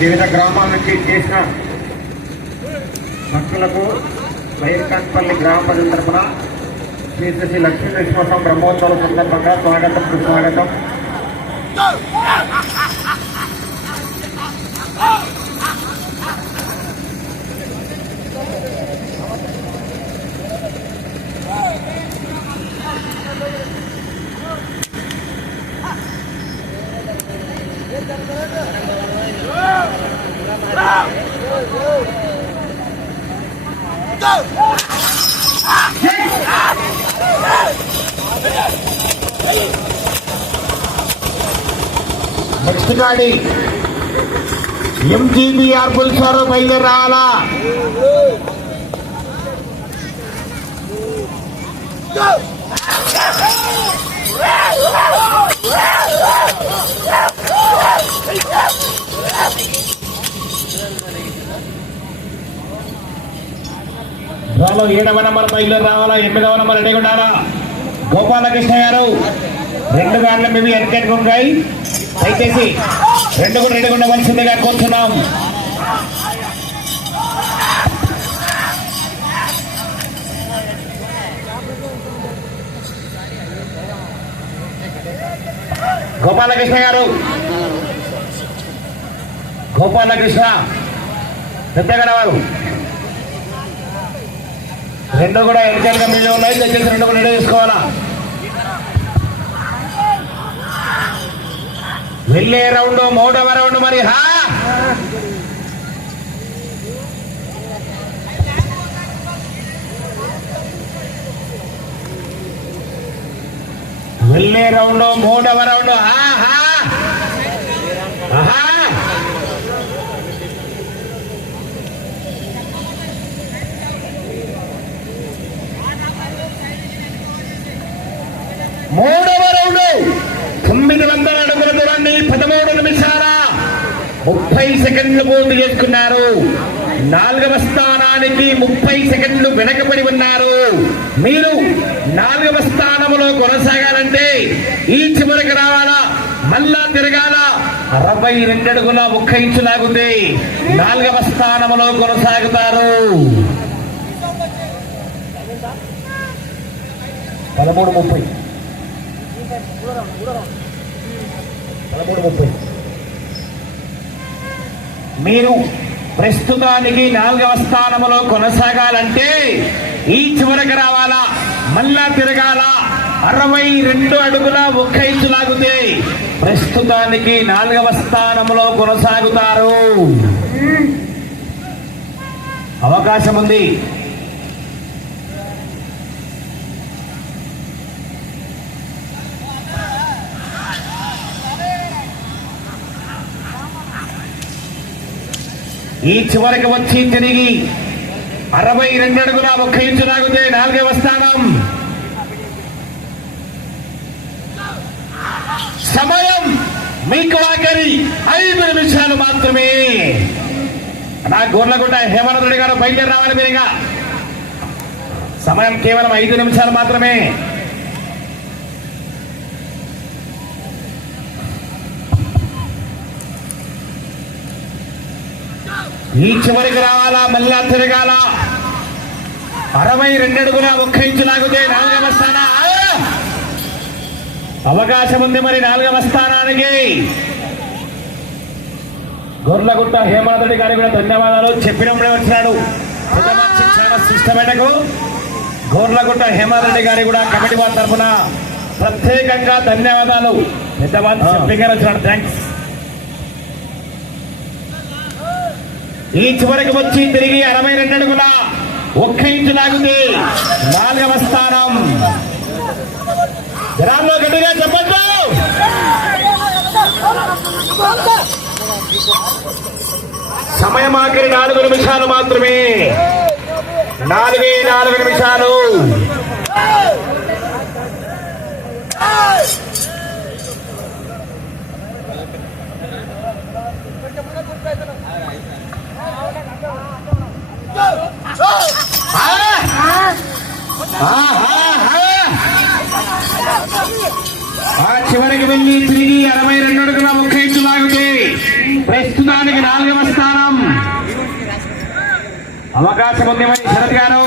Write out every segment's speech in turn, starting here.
వివిధ గ్రామాల నుంచి చేసిన భక్తులకు వైర్కాన్పల్లి గ్రామ ప్రజల తరఫున శ్రీ శ్రీ లక్ష్మీ నరసింహస్వామి బ్రహ్మోత్సవాల సందర్భంగా స్వాగతం సుస్వాగతం. నెక్స్ట్ గాడి ఎంజీబీఆర్ పులిసారు బయలుదేరి రావాలా. డ్రాలో 7వ నెంబర్ బయలుదేరి రావాలా. 8వ నెంబర్ రెడీగా ఉండాలా. గోపాలకృష్ణ గారు 2 గాళ్ళ మేము వెనకెట్టుకుంటాయి. దయచేసి 2 కూడా రెడీగా ఉండవలసిందిగా కోరుతున్నాం. గోపాలకృష్ణ గారు పెద్దగడ వారు 2 కూడా ఎన్నికలుగా మీరు ఉన్నాయి. దయచేసి 2 కూడా రెడీ చేసుకోవాలా. వెళ్ళే రౌండ్ 3వ రౌండ్ మరి వెళ్ళే రౌండ్ 3వ రౌండ్ మూడవ రౌండ్ 900 అడుగుల దూరాన్ని 13 నిమిషాల 30 సెకండ్లు పూర్తి చేసుకున్నారు. 4వ స్థానానికి 30 సెకండ్లు వెనకబడి ఉన్నారు. మీరు 4వ స్థానంలో కొనసాగాలంటే ఈ చివరికి రావాలా, మళ్ళా తిరగాల. 62 అడుగుల 1 ఇంచు లాగుంది. 4వ స్థానంలో కొనసాగుతారు. 13:30 మీరు ప్రస్తుతానికి 4వ స్థానంలో కొనసాగాలంటే ఈ చివరికి రావాలా, మళ్ళా తిరగాల. 62 అడుగుల 1 ఇంచు లాగితే ప్రస్తుతానికి 4వ స్థానంలో కొనసాగుతారు. అవకాశం ఉంది. ఈ చివరికి వచ్చి తిరిగి 62 అడుగుల 1 ఇంచు లాగితే 4వ స్థానం. సమయం మీకు ఆఖరి 5 నిమిషాలు మాత్రమే. నా గోర్లగుంట హేమంత్ రెడ్డి గారు బయలుదేరి రావాలి. మీరుగా సమయం కేవలం 5 నిమిషాలు మాత్రమే. ఈ చివరికి రావాలా, మళ్ళా తిరగాల. 62 అడుగుల 1 ఇంచు లాగితే 4వ స్థానం. అవకాశం ఉంది మరి 4వ స్థానానికి. గొర్లగుట్ట హేమంత్ రెడ్డి గారికి కూడా ధన్యవాదాలు. చెప్పినప్పుడే వచ్చినాడు సిస్టమేటకు. గొర్లగుట్ట హేమంత్ రెడ్డి గారికి కూడా కమిటీ వారి తరఫున ప్రత్యేకంగా ధన్యవాదాలు. పెద్దవాళ్ళు చెప్పిగా వచ్చినాడు. థ్యాంక్స్. ఈ చివరికి వచ్చి తిరిగి 62 అడుగుల 1 ఇంచు లాగితే 4వ స్థానం. గ్రామంలో గట్టిగా చెప్పచ్చు. సమయం ఆఖరి 4 నిమిషాలు మాత్రమే. 4 నిమిషాలు. చివరికి వెళ్ళి తిరిగి 62 అడుగుల 1 ఇంచు లాగితే ప్రస్తుతానికి 4వ స్థానం. అవకాశం ఉంది మరి శరత్ గారు.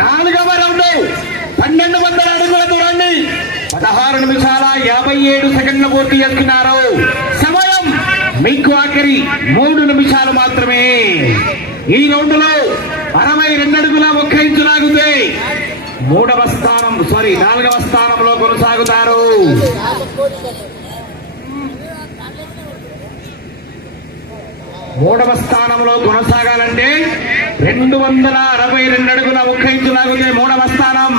నాలుగవ రౌండ్ 1200 అడుగుల దూరాన్ని 16 నిమిషాల 57 సెకండ్లు పూర్తి చేస్తున్నారు. సమయం మీకు ఆఖరి 3 నిమిషాలు మాత్రమే. ఈ రౌండ్ లో 62 అడుగుల 1 ఇంచు లాగితే 4వ స్థానంలో కొనసాగుతారు. మూడవ స్థానంలో కొనసాగాలంటే 262 అడుగుల 1 ఇంచు లాగితే 3వ స్థానం.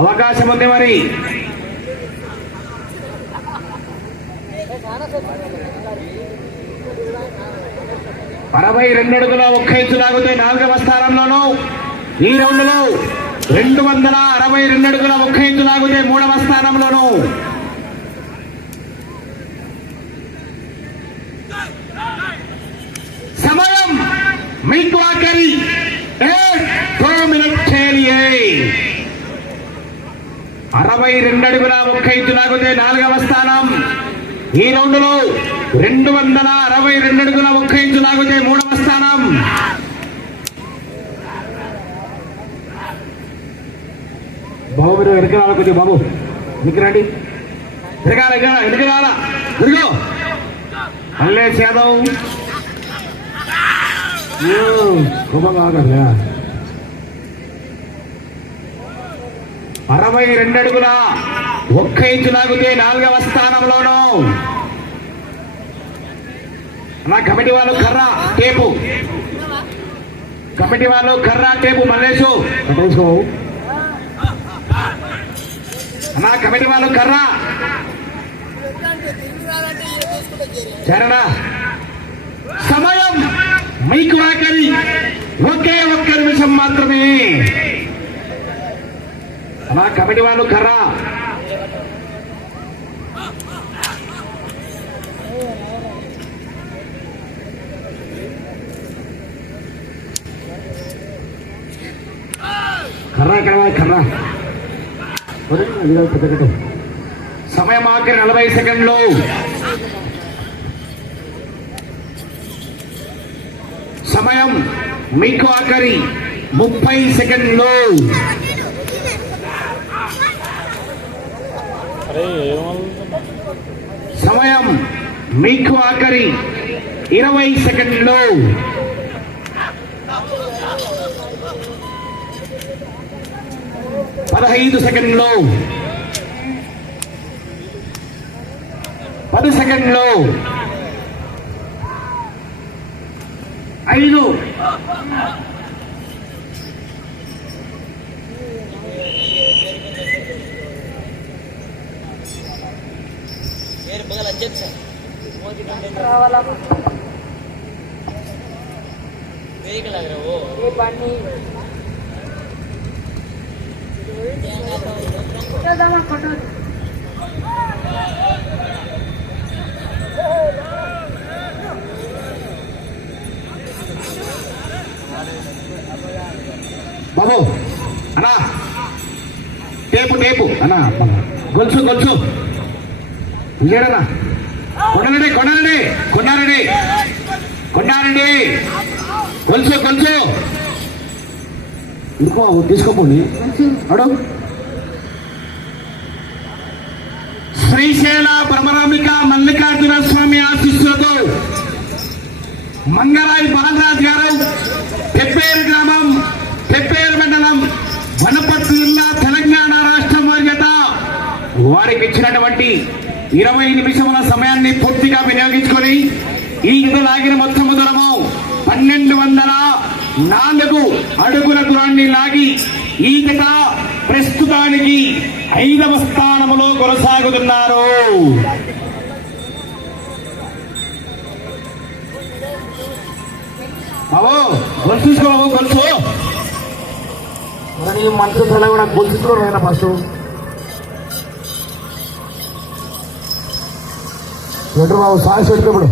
అవకాశం ఉంది మరి. అరవై 62 అడుగుల 1 ఇంచు లాగితే 4వ స్థానంలోనూ, ఈ రౌండ్ లో 262 అడుగుల 1 ఇంచు లాగితే 3వ స్థానంలోనూ. సమయం మీకు ఆఖరి 2 మినిట్ చేరిये. 62 అడుగుల 1 ఇంచు లాగితే 4వ స్థానం. ఈ రౌండ్ లో 262 అడుగుల 1 ఇంచు లాగితే 3వ స్థానం. బాబు మీరు వెనక రావాలి, కొద్దిగా బాబు వెనక్కి రండి. వెనక రాలా తిరుగు. మల్లేష్ యాదవ్ కోపంగా ఆగలే. 62 అడుగుల 1 ఇంచు లాగితే 4వ స్థానంలోనూ. నా కమిటీ వాళ్ళు కర్రా టేపు, మల్లేషు నా కమిటీ వాళ్ళు కర్రా చరణా. సమయం మీకు ఆఖరి 1 నిమిషం మాత్రమే. నా కమిటీ వాళ్ళు కర్రా. కర్రా సమయం ఆఖరి 40 సెకండ్లు. సమయం మీకు ఆఖరి 30 సెకండ్లు. సమయం మీకు ఆఖరి 20 సెకండ్లు. 15 సెకండ్లు. 10 సెకండ్లు. 5 బాబు అన్నా టేపు అన్నా గొలుసు లేడనా. కొన్నారండి గొలుసు ఇంకో తీసుకోపోండి. అడు శ్రీశైల భ్రమరాంబిక మల్లికార్జున స్వామి ఆశీస్సులతో మంగళాయి బాలరాజు గారు, పెప్పేరు గ్రామం, పెప్పేరు మండలం, వనపర్తి జిల్లా, తెలంగాణ రాష్ట్రం వారిత వారికి ఇచ్చినటువంటి 20 నిమిషముల సమయాన్ని పూర్తిగా వినియోగించుకొని ఈ లాగిన మొత్తం దూరము 1204 అడుగుల దూరాన్ని లాగి ఈ జత ప్రస్తుతానికి 5వ స్థానంలో కొనసాగుతున్నారు. బాబు గొలుసు ఈ మనసు తల కూడా గొలుచుకున్నారు ఆయన ఫస్ట్ బాబు సాక్షి పెట్టుకోప్పుడు